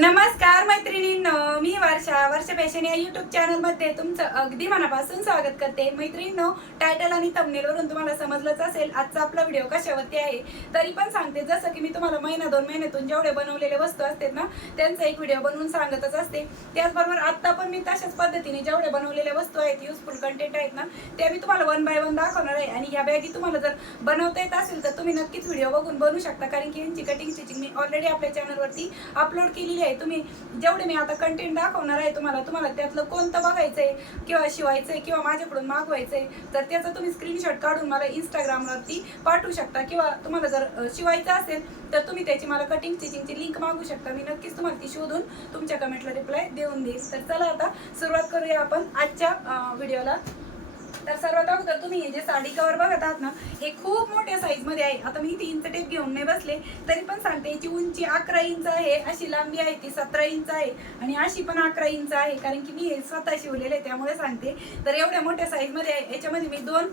नमस्कार मैत्रिणींनो मी वर्षा वर्ष फॅशन या युट्यूब चॅनलमध्ये तुमचं अगदी मनापासून स्वागत करते. मैत्रिणींनो टायटल आणि तमनेलवरून तुम्हाला समजलंच असेल आजचा आपला व्हिडिओ कशावरती आहे? तरी पण सांगते जसं की मी तुम्हाला महिना दोन महिन्यातून जेवढे बनवलेले वस्तू असतात ना त्यांचा एक व्हिडिओ बनवून सांगतच असते. त्याचबरोबर आता पण मी तशाच पद्धतीने जेवढे बनवलेल्या वस्तू आहेत युजफुल कंटेंट आहेत ना त्या मी तुम्हाला वन बाय वन दाखवणार आहे. आणि या बॅगी तुम्हाला जर बनवता येत असेल तर तुम्ही नक्कीच व्हिडिओ बघून बनवू शकता. कारण की यांची कटिंग स्टिचिंग मी ऑलरेडी आपल्या चॅनलवरती अपलोड केलेली आहे. तुम्ही जेवढे मी आता कंटेंट दाखवणार आहे तुम्हाला तुम्हाला त्यातलं कोणतं बघायचंय किंवा शिवायचंय किंवा माझ्याकडून मागवायचंय तर त्याचा तुम्ही स्क्रीनशॉट काढून मला इंस्टाग्रामवरती पाठवू शकता. किंवा तुम्हाला जर शिवायचं असेल तर तुम्ही त्याची मला कटिंग स्टिचिंगची लिंक मागू शकता. मी नक्कीच तुम्हाला ती शोधून तुमच्या कमेंटला रिप्लाय देऊन देईल तर चला आता सुरुवात करूया आपण आजच्या व्हिडिओला तर सर्वात अगोदर तुम्ही हे जे साडी कवर बघत आहात ना हे खूप मोठ्या साईजमध्ये आहे. आता मी तीन टेप घेऊन नाही बसले तरी पण सांगते याची उंची अकरा इंच आहे अशी लांबी आहे ती सतरा इंच आहे आणि अशी पण अकरा इंच आहे कारण की मी हे स्वतः शिवलेले आहे त्यामुळे सांगते. तर एवढ्या मोठ्या साईजमध्ये आहे. याच्यामध्ये मी दोन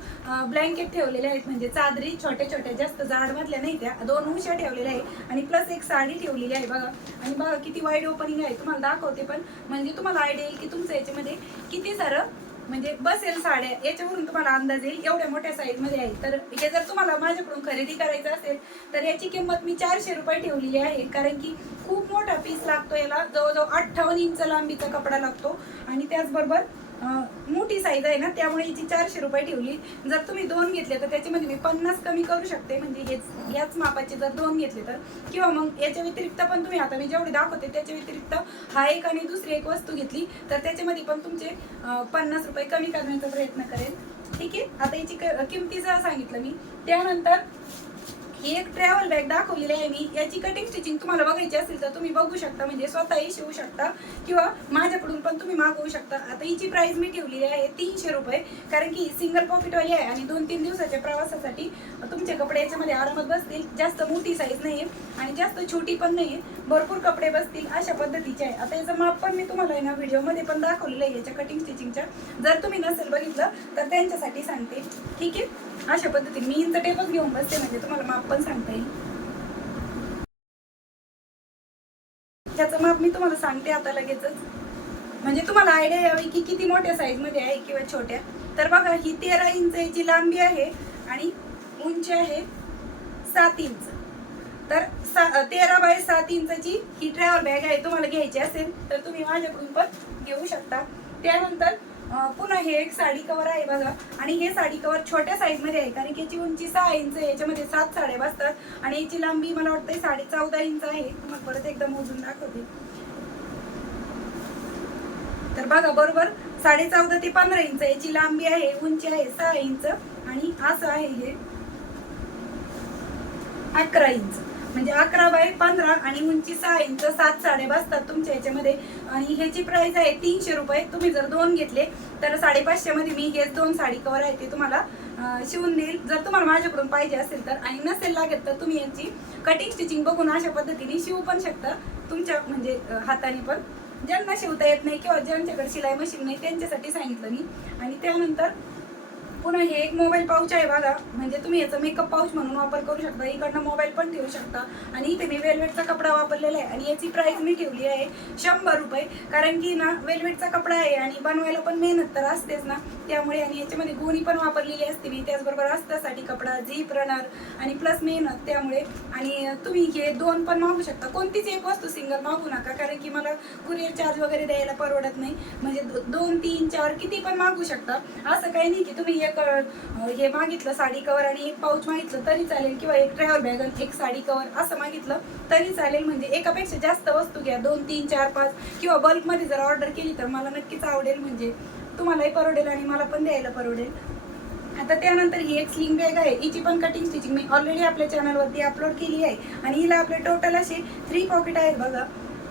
ब्लँकेट ठेवलेले आहेत म्हणजे चादरी छोट्या छोट्या जास्त जाड मधल्या नाही त्या दोन उशा ठेवलेल्या आहे आणि प्लस एक साडी ठेवलेली आहे बघा. आणि बघा किती वाईड ओपनिंग आहे तुम्हाला दाखवते पण म्हणजे तुम्हाला आयडिया येईल की तुमचं याच्यामध्ये किती सारं म्हणजे बसेल साड्या याच्यावरून तुम्हाला अंदाज येईल. एवढ्या मोठ्या साईजमध्ये आहे. तर हे जर तुम्हाला माझ्याकडून खरेदी करायचं असेल तर याची किंमत मी चारशे रुपये ठेवलेली आहे. कारण की खूप मोठा पीस लागतो याला. जवळजवळ अठ्ठावन्न इंच लांबीचा कपडा लागतो. आणि त्याचबरोबर मोठी साईज आहे ना त्यामुळे हिची चारशे रुपये ठेवली. जर तुम्ही दोन घेतले तर त्याच्यामध्ये मी पन्नास कमी करू शकते. म्हणजे हेच याच मापाचे जर दोन घेतले तर. किंवा मग याच्या व्यतिरिक्त पण तुम्ही आता मी जेवढे दाखवते त्याच्या व्यतिरिक्त हा एक आणि दुसरी एक वस्तू घेतली तर त्याच्यामध्ये पण तुमचे पन्नास रुपये कमी करण्याचा प्रयत्न करेल ठीक आहे? आता याची क- किमतीचं सांगितलं मी त्यानंतर ही एक ट्रॅव्हल बॅग दाखवलेली आहे मी. याची कटिंग स्टिचिंग तुम्हाला बघायची असेल तर तुम्ही बघू शकता. म्हणजे स्वतःही शिवू शकता किंवा माझ्याकडून पण तुम्ही मागवू शकता. आता हिची प्राइस मी ठेवलेली आहे तीनशे रुपये. कारण की सिंगल पॉकेटवाली आहे आणि दोन तीन दिवसाच्या प्रवासासाठी तुमचे कपडे याच्यामध्ये आरामात बसतील. जास्त मोठी साईज नाही आहे आणि जास्त छोटी पण नाही आहे भरपूर कपडे बसतील अशा पद्धतीचे आहे. आता याचं माप पण मी तुम्हाला आहे ना व्हिडिओमध्ये पण दाखवलेलं आहे याच्या कटिंग स्टिचिंगच्या जर तुम्ही नसेल बघितलं तर त्यांच्यासाठी सांगते. ठीक आहे? अशा पद्धतीने. मी इंच टेपच घेऊन बसते म्हणजे तुम्हाला माप पण सांगता येईल. त्याचं माप मी तुम्हाला सांगते आता लगेचच. म्हणजे तुम्हाला आयडिया यावी की किती मोठ्या साईजमध्ये आहे किंवा छोट्या. तर बघा ही तेरा इंच याची लांबी आहे आणि उंची आहे सात इंच तर सा तेरा बाय सात इंचाची ही ट्रॅव्हल बॅग आहे तुम्हाला घ्यायची असेल तर तुम्ही माझ्याकडून पण घेऊ शकता. त्यानंतर पुन्हा हे एक साडी कवर आहे बघा. आणि हे साडी कवर छोट्या साईजमध्ये आहे कारण की याची उंची सहा इंच याच्यामध्ये सात साड्या बसतात. आणि याची लांबी मला वाटतं साडे चौदा इंच आहे. मग परत एकदा मोजून दाखवते. तर बघा बरोबर साडे चौदा ते पंधरा इंच याची लांबी आहे उंची आहे सहा इंच. आणि असं आहे हे अकरा इंच. म्हणजे अकरा बाय पंधरा आणि उंची सहा इंच सात साडे बसतात तुमच्या याच्यामध्ये. आणि ह्याची प्राइस आहे तीनशे रुपये. तुम्ही जर दोन घेतले तर साडेपाचशे मध्ये मी हे दोन साडी कवर आहे ते तुम्हाला शिवून देईल. जर तुम्हाला माझ्याकडून पाहिजे असेल तर आणि नसेल लागत तर तुम्ही यांची कटिंग स्टिचिंग बघून अशा पद्धतीने शिवू पण शकता. तुमच्या म्हणजे हाताने पण. ज्यांना शिवता येत नाही किंवा ज्यांच्याकडे शिलाई मशीन नाही त्यांच्यासाठी सांगितलं मी. आणि त्यानंतर पुन्हा हे एक मोबाईल पाऊच आहे बघा. म्हणजे तुम्ही याचा मेकअप पाऊच म्हणून वापर करू शकता. इकडनं मोबाईल पण ठेवू शकता. आणि इथे मी वेलवेटचा कपडा वापरलेला आहे. आणि याची प्राईस मी ठेवली आहे शंभर रुपये. कारण की ना वेलवेटचा कपडा आहे आणि बनवायला पण मेहनत तर असतेच ना. त्यामुळे आणि याच्यामध्ये गोणी पण वापरलेली असते मी. त्याचबरोबर अस्तासाठी कपडा झीप रनर आणि प्लस मेहनत. त्यामुळे आणि तुम्ही हे दोन पण मागू शकता. कोणतीच एक वस्तू सिंगल मागू नका. कारण की मला कुरिअर चार्ज वगैरे द्यायला परवडत नाही. म्हणजे दोन तीन चार किती पण मागू शकता. असं काही नाही की तुम्ही एक हे मागितलं साडी कवर आणि एक पाऊच मागितलं तरी चालेल किंवा एक ट्रॅव्हल बॅग आणि एक साडी कवर असं मागितलं तरी चालेल. म्हणजे एकापेक्षा जास्त वस्तू घ्या दोन तीन चार पाच किंवा बल्कमध्ये जर ऑर्डर केली तर मला नक्कीच आवडेल. म्हणजे तुम्हालाही परवडेल आणि मला पण द्यायला परवडेल. आता त्यानंतर ही एक स्लिंग बॅग आहे. हिची पण कटिंग स्टिचिंग मी ऑलरेडी आपल्या चॅनलवरती अपलोड केली आहे. आणि हिला आपले टोटल असे थ्री पॉकेट आहेत बघा.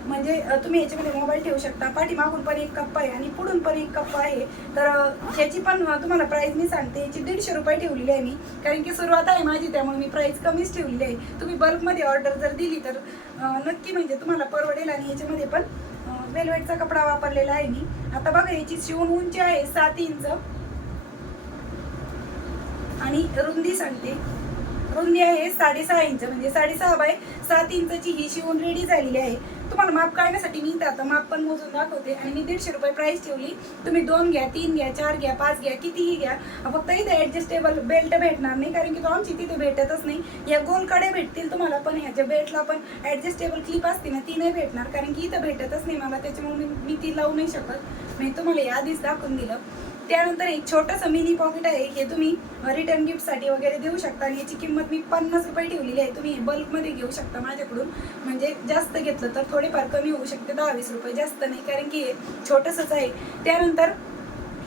म्हणजे तुम्ही याच्यामध्ये मोबाईल ठेवू शकता. पाठीमागून पण एक कप्पा आहे आणि पुढून पण एक कप्पा आहे. तर ह्याची पण तुम्हाला प्राईस मी सांगते. याची दीडशे रुपये ठेवलेली आहे मी. कारण की सुरुवात आहे माझी त्यामुळे मी प्राईस कमीच ठेवलेली आहे. तुम्ही बल्कमध्ये ऑर्डर जर दिली तर नक्की म्हणजे तुम्हाला परवडेल आणि याच्यामध्ये पण वेलवेटचा कपडा वापरलेला आहे मी. आता बघा याची शिवून उंची आहे सात इंच. आणि रुंदी सांगते. रुंदी आहे साडेसहा इंच. म्हणजे साडेसहा बाय सात इंचची ही शिवून रेडी झालेली आहे. तुम्हाला माप काढण्यासाठी मी आता माप पण मोजून दाखवते. आणि मी दीडशे रुपये प्राइस ठेवली. तुम्ही दोन घ्या तीन घ्या चार घ्या पाच घ्या कितीही घ्या. फक्त इथे ऍडजस्टेबल बेल्ट भेटणार नाही कारण की तो आमची तिथे भेटतच नाही. या गोलकडे भेटतील तुम्हाला पण ह्याच्या बेल्टला पण ऍडजस्टेबल क्लिप असते ना ती नाही भेटणार. कारण की इथं भेटतच नाही मला त्याच्यामुळे मी मी ती लावू नाही शकत. मी तुम्हाला या आधीच दाखवून दिलं. त्यानंतर एक छोटंसं मिनी पॉकेट आहे. हे तुम्ही रिटर्न गिफ्टसाठी वगैरे देऊ शकता. आणि याची किंमत मी पन्नास रुपये ठेवलेली आहे. तुम्ही बल्कमध्ये घेऊ शकता माझ्याकडून. म्हणजे जास्त घेतलं तर थोडेफार कमी होऊ शकते. दहा वीस रुपये जास्त नाही. कारण की हे छोटंसंच आहे. त्यानंतर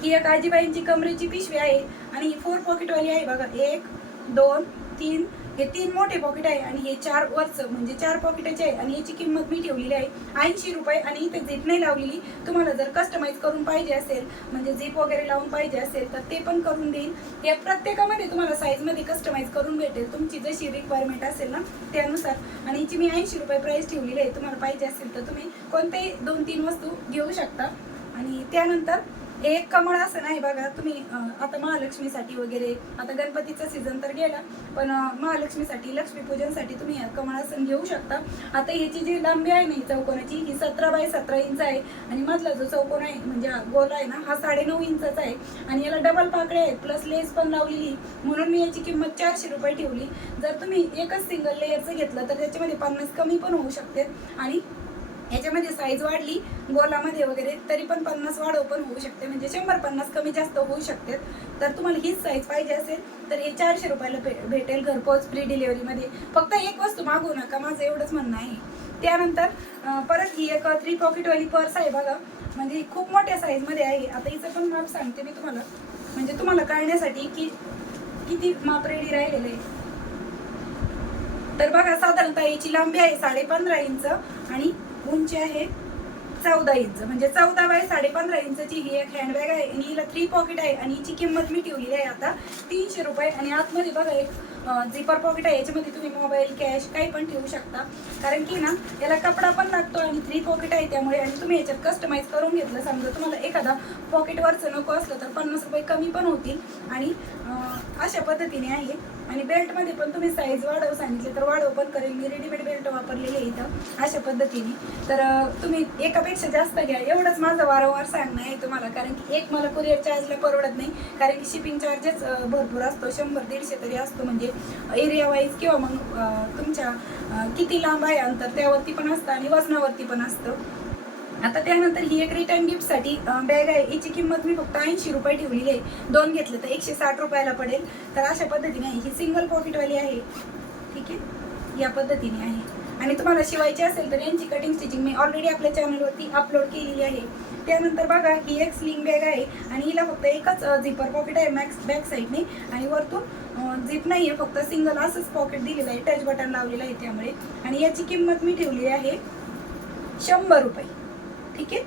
ही एक आजीबाईंची कमरेची पिशवी आहे. आणि ही फोर पॉकेटवाली आहे. बघा एक दोन तीन हे तीन मोठे पॉकेट आहे आणि हे चार वरचं म्हणजे चार पॉकेटाचे आहे. आणि याची किंमत मी ठेवलेली आहे ऐंशी रुपये आणि इथे झीप नाही लावलेली. तुम्हाला जर कस्टमाइज करून पाहिजे असेल म्हणजे झीप वगैरे लावून पाहिजे असेल तर ते पण करून देईल या प्रत्येकामध्ये तुम्हाला साईजमध्ये कस्टमाइज करून भेटेल. तुमची जशी रिक्वायरमेंट असेल ना त्यानुसार. आणि याची मी ऐंशी रुपये प्राईस ठेवलेली आहे. तुम्हाला पाहिजे असेल तर तुम्ही कोणत्याही दोन तीन वस्तू घेऊ शकता. आणि त्यानंतर एक कमळ असं नाही बघा तुम्ही आता महालक्ष्मीसाठी वगैरे आता गणपतीचा सीझन तर गेला पण महालक्ष्मीसाठी लक्ष्मीपूजनसाठी तुम्ही हे कमळासन घेऊ शकता. आता ह्याची जी लांबी आहे ना ही चौकोनाची ही सतरा बाय सतरा इंच आहे आणि मधला जो चौकोन आहे म्हणजे गोल आहे ना हा साडेनऊ इंचाचा आहे आणि याला डबल पाकळे आहेत प्लस लेस पण लावलेली म्हणून मी याची किंमत चारशे रुपये ठेवली. जर तुम्ही एकच सिंगल लेअरचं घेतलं तर त्याच्यामध्ये पन्नास कमी पण होऊ शकते. आणि याच्यामध्ये साईज वाढली गोलामध्ये वगैरे तरी पण पन्नास वाढव पण होऊ शकते. म्हणजे शंभर पन्नास कमी जास्त होऊ शकते. तर तुम्हाला हीच साईज पाहिजे असेल तर हे चारशे रुपयाला भे भेटेल घरपोच फ्री डिलिव्हरीमध्ये फक्त एक वस्तू मागू नका माझं एवढंच म्हणणं आहे. त्यानंतर परत ही एक थ्री पॉकेटवाली पर्स आहे बघा. म्हणजे खूप मोठ्या साईजमध्ये आहे. आता हिचं पण माप सांगते मी तुम्हाला. म्हणजे तुम्हाला कळण्यासाठी की किती माप रेडी राहिलेलं आहे. तर बघा साधारणतः याची लांबी आहे साडे पंधरा इंच आणि उंची आहे चौदा इंच. म्हणजे चौदा बाय साडे पंधरा इंचची ही एक हँडबॅग आहे. आणि हिला थ्री पॉकेट आहे. आणि हिची किंमत मी ठेवलेली आहे आता तीनशे रुपये. आणि आतमध्ये बघा एक झिपर पॉकेट आहे. याच्यामध्ये तुम्ही मोबाईल कॅश काही पण ठेवू शकता. कारण की ना याला कपडा पण लागतो आणि थ्री पॉकेट आहे त्यामुळे आणि तुम्ही याच्यात कस्टमाइज करून घेतलं. समजा तुम्हाला एखादा पॉकेटवरचं नको असलं तर पन्नास रुपये कमी पण होतील. आणि अशा पद्धतीने आहे. आणि बेल्टमध्ये पण तुम्ही साईज वाढव सांगितले तर वाढव पण करेल. मी रेडीमेड बेल्ट वापरलेले आहे इथं. अशा पद्धतीने. तर तुम्ही एका पेक्षा जास्त घ्या. एवढंच माझं वारंवार सांगणं आहे तुम्हाला. कारण की एक मला कुरिअर चार्जला परवडत नाही. कारण की शिपिंग चार्जेस भरपूर असतो. शंभर दीडशे तरी असतो. म्हणजे एरिया वाईज किंवा मग तुमच्या किती लांब आहे अंतर त्यावरती पण असतं आणि वजनावरती पण असतं. आता त्यानंतर ही एक रिटर्न गिफ्टसाठी बॅग आहे. याची किंमत मी फक्त ऐंशी रुपये ठेवलेली आहे. दोन घेतलं तर एकशे साठ रुपयाला पडेल. तर अशा पद्धतीने आहे ही सिंगल पॉकेटवाली आहे. ठीक आहे? या पद्धतीने आहे. आणि तुम्हाला शिवायची असेल तर यांची कटिंग स्टिचिंग मी ऑलरेडी आपल्या चॅनलवरती अपलोड केलेली आहे. त्यानंतर बघा ही एक स्लिंग बॅग आहे आणि हिला फक्त एकच झिपर पॉकेट आहे मॅक्स बॅक साईडने आणि वरतून झिप नाही आहे फक्त सिंगल असंच पॉकेट दिलेलं आहे टच बटन लावलेलं आहे त्यामुळे. आणि याची किंमत मी ठेवली आहे शंभर रुपये. ठीक आहे?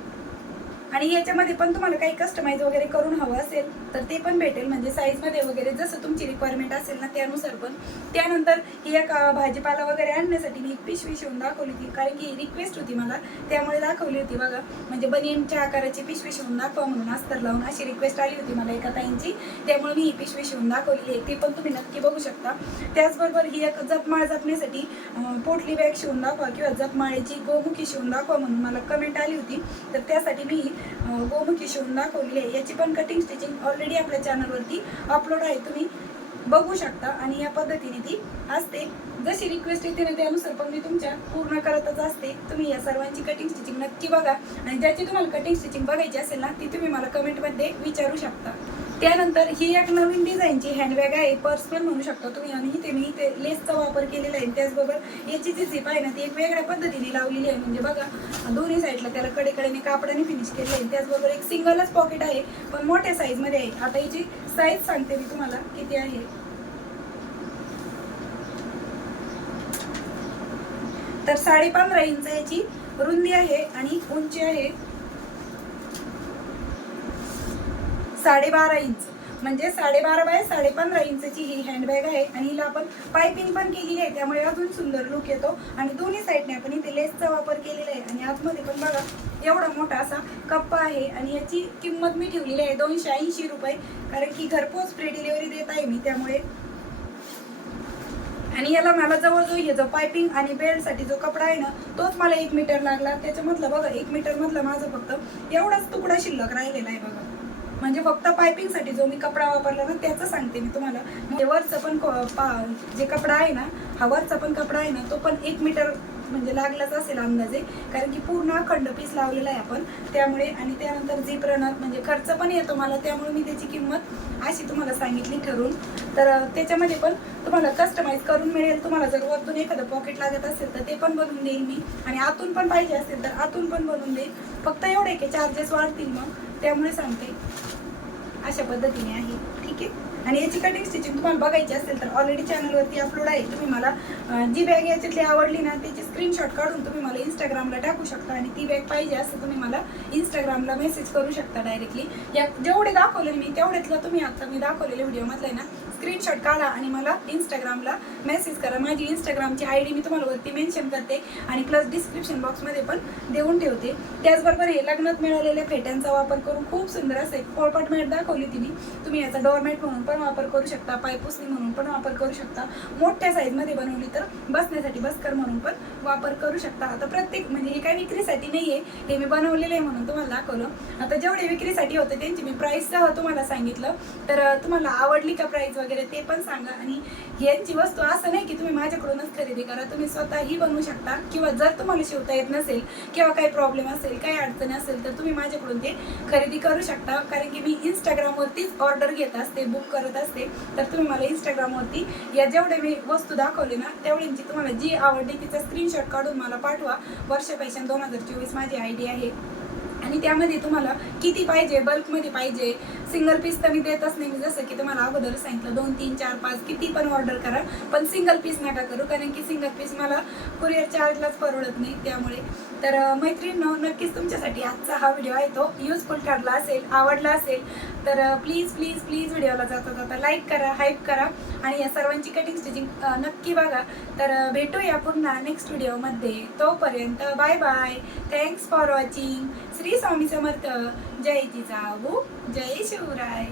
आणि याच्यामध्ये पण तुम्हाला काही कस्टमाइज वगैरे करून हवं असेल तर ते पण भेटेल. म्हणजे साईजमध्ये वगैरे जसं तुमची रिक्वायरमेंट असेल ना त्यानुसार पण. त्यानंतर ही एक भाजीपाला वगैरे आणण्यासाठी मी एक पिशवी शिवून दाखवली होती. कारण की रिक्वेस्ट होती मला. त्यामुळे दाखवली होती बघा. म्हणजे बनियनच्या आकाराची पिशवी शिवून दाखवा म्हणून अस्तर लावून अशी रिक्वेस्ट आली होती मला एका ताईंची. त्यामुळे मी ही पिशवी शिवून दाखवलेली आहे. ती पण तुम्ही नक्की बघू शकता. त्याचबरोबर ही एक जपमाळ जपण्यासाठी पोटली बॅग शिवून दाखवा किंवा जपमाळेची गोमुखी शिवून दाखवा म्हणून मला कमेंट आली होती. तर त्यासाठी मी गोमुखी शिवून दाखवलेली आहे याची पण कटिंग स्टिचिंग ऑलरेडी आपल्या चॅनलवरती अपलोड आहे. तुम्ही बघू शकता आणि या पद्धतीने ती असते. जशी रिक्वेस्ट येते ना त्यानुसार पण मी तुमच्या पूर्ण करतच असते. तुम्ही या सर्वांची कटिंग स्टिचिंग नक्की बघा. आणि ज्याची तुम्हाला कटिंग स्टिचिंग बघायची असेल ना ती तुम्ही मला कमेंटमध्ये विचारू शकता. त्यानंतर ही एक नवीन डिझाईनची हँडबॅग आहे पर्स पण म्हणू शकता तुम्ही. आणि इथे मी ते लेसचा वापर केलेला आहे. त्याचबरोबर याची जी झिप आहे ना ती एक वेगळ्या पद्धतीने लावलेली आहे. म्हणजे बघा दोन्ही साईडला त्याला कडेकडेने कापडाने फिनिश केले आहे. त्याचबरोबर एक सिंगलच पॉकेट आहे पण मोठ्या साईजमध्ये आहे. आता याची साईज सांगते मी तुम्हाला किती आहे. तर साडे पंधरा इंच याची. रुंदी आहे आणि उंची आहे साडेबारा इंच. म्हणजे साडेबारा बाय साडेपंधरा इंचची ही हँडबॅग आहे आणि हिला आपण पायपिंग पण केलेली आहे त्यामुळे अजून सुंदर लुक येतो. आणि दोन्ही साईडने आपण इथे लेसचा वापर केलेला आहे. आणि आतमध्ये पण बघा एवढा मोठा असा कप्पा आहे आणि याची किंमत मी ठेवलेली आहे दोनशे ऐंशी रुपये. कारण की घरपोच फ्री डिलिव्हरी देत आहे मी त्यामुळे. आणि याला मला जवळजवळ हे जो पायपिंग आणि बेल्टसाठी जो कपडा आहे ना तोच मला एक मीटर लागला. त्याच्यामधलं बघा एक मीटरमधलं माझं फक्त एवढाच तुकडा शिल्लक राहिलेला आहे बघा. म्हणजे फक्त पायपिंगसाठी जो मी कपडा वापरला ना त्याचं सांगते मी तुम्हाला. म्हणजे वरचं पण पा- जे कपडा आहे ना हा वरचा पण कपडा आहे ना तो पण एक मीटर म्हणजे लागलाच असेल अंदाजे. कारण की पूर्ण अखंड पीस लावलेला आहे आपण. त्यामुळे आणि त्यानंतर झीप रनर म्हणजे खर्च पण येतो मला त्यामुळे मी त्याची किंमत अशी तुम्हाला सांगितली ठरून तर त्याच्यामध्ये पण तुम्हाला कस्टमाइज करून मिळेल. तुम्हाला जर वरतून एखादं पॉकेट लागत असेल तर ते पण बनवून देईल मी. आणि आतून पण पाहिजे असेल तर आतून पण बनवून देईल. फक्त एवढे की चार्जेस वाढतील मग. त्यामुळे सांगते. अशा पद्धतीने आहे. ठीक आहे? आणि याची कटिंग स्टिचिंग तुम्हाला बघायची असेल तर ऑलरेडी चॅनलवरती अपलोड आहे. तुम्ही मला जी बॅग याच्यातली आवडली ना त्याची स्क्रीनशॉट काढून तुम्ही मला इंस्टाग्रामला टाकू शकता आणि ती बॅग पाहिजे असं तुम्ही मला इंस्टाग्रामला मेसेज करू शकता डायरेक्टली या जेवढे दाखवले मी तेवढ्यातला तुम्ही आता मी दाखवलेले व्हिडिओमधलं आहे ना स्क्रीनशॉट काढा आणि मला इंस्टाग्रामला मेसेज करा. माझी इंस्टाग्रामची आय डी मी तुम्हाला वरती मेन्शन करते आणि प्लस डिस्क्रिप्शन बॉक्समध्ये पण देऊन ठेवते. त्याचबरोबर हे लग्नात मिळालेल्या फेट्यांचा वापर करून खूप सुंदर असं एक पोळपाट मॅट दाखवली तिने. तुम्ही याचा डोअरमॅट म्हणून पण वापर करू शकता पायपुसणी म्हणून पण वापर करू शकता. मोठ्या साईजमध्ये बनवली तर बसण्यासाठी बसकर म्हणून पण वापर करू शकता. आता प्रत्येक म्हणजे हे काही विक्रीसाठी नाही आहे हे मी बनवलेलं आहे म्हणून तुम्हाला दाखवलं. आता जेवढे विक्रीसाठी होते त्यांची मी प्राईससह तुम्हाला सांगितलं. तर तुम्हाला आवडली का प्राईस वगैरे ते पण सांगा. आणि यांची वस्तू असं नाही की तुम्ही माझ्याकडूनच खरेदी करा. तुम्ही स्वतःही बनवू शकता. किंवा जर तुम्हाला शिवता येत नसेल किंवा काही प्रॉब्लेम असेल काही अडचणी असेल तर तुम्ही माझ्याकडून ते खरेदी करू शकता. कारण की मी इंस्टाग्रामवरतीच ऑर्डर घेत असते बुक कर करत असते तर तुम्ही मला इंस्टाग्रामवरती या जेवढे मी वस्तू दाखवले ना तेवढ्यांची तुम्हाला जी आवडली तिचा स्क्रीनशॉट काढून मला पाठवा. वर्ष फॅशन दोन हजार चोवीस माझी आय डी आहे. आणि त्यामध्ये तुम्हाला किती पाहिजे बल्कमध्ये पाहिजे सिंगल पीस तर मी देतच नाही. मी जसं की तुम्हाला अगोदर सांगितलं दोन तीन चार पाच किती पण ऑर्डर करा. पण सिंगल पीस नका करू कारण की सिंगल पीस मला कुरिअर चार्जलाच परवडत नाही त्यामुळे. तर अं, मैत्रिणींनो नक्कीच तुमच्यासाठी आजचा हा व्हिडिओ आहे तो युजफुल ठरला असेल आवडला असेल तर प्लीज प्लीज प्लीज व्हिडिओला जाता जाता लाईक करा हाईप करा. आणि या सर्वांची कटिंग स्टिचिंग नक्की बघा. तर भेटूया पुन्हा नेक्स्ट व्हिडिओमध्ये तोपर्यंत bye bye thanks for watching Shri Swami Samarth. जय जिजाऊ जय शिवराय.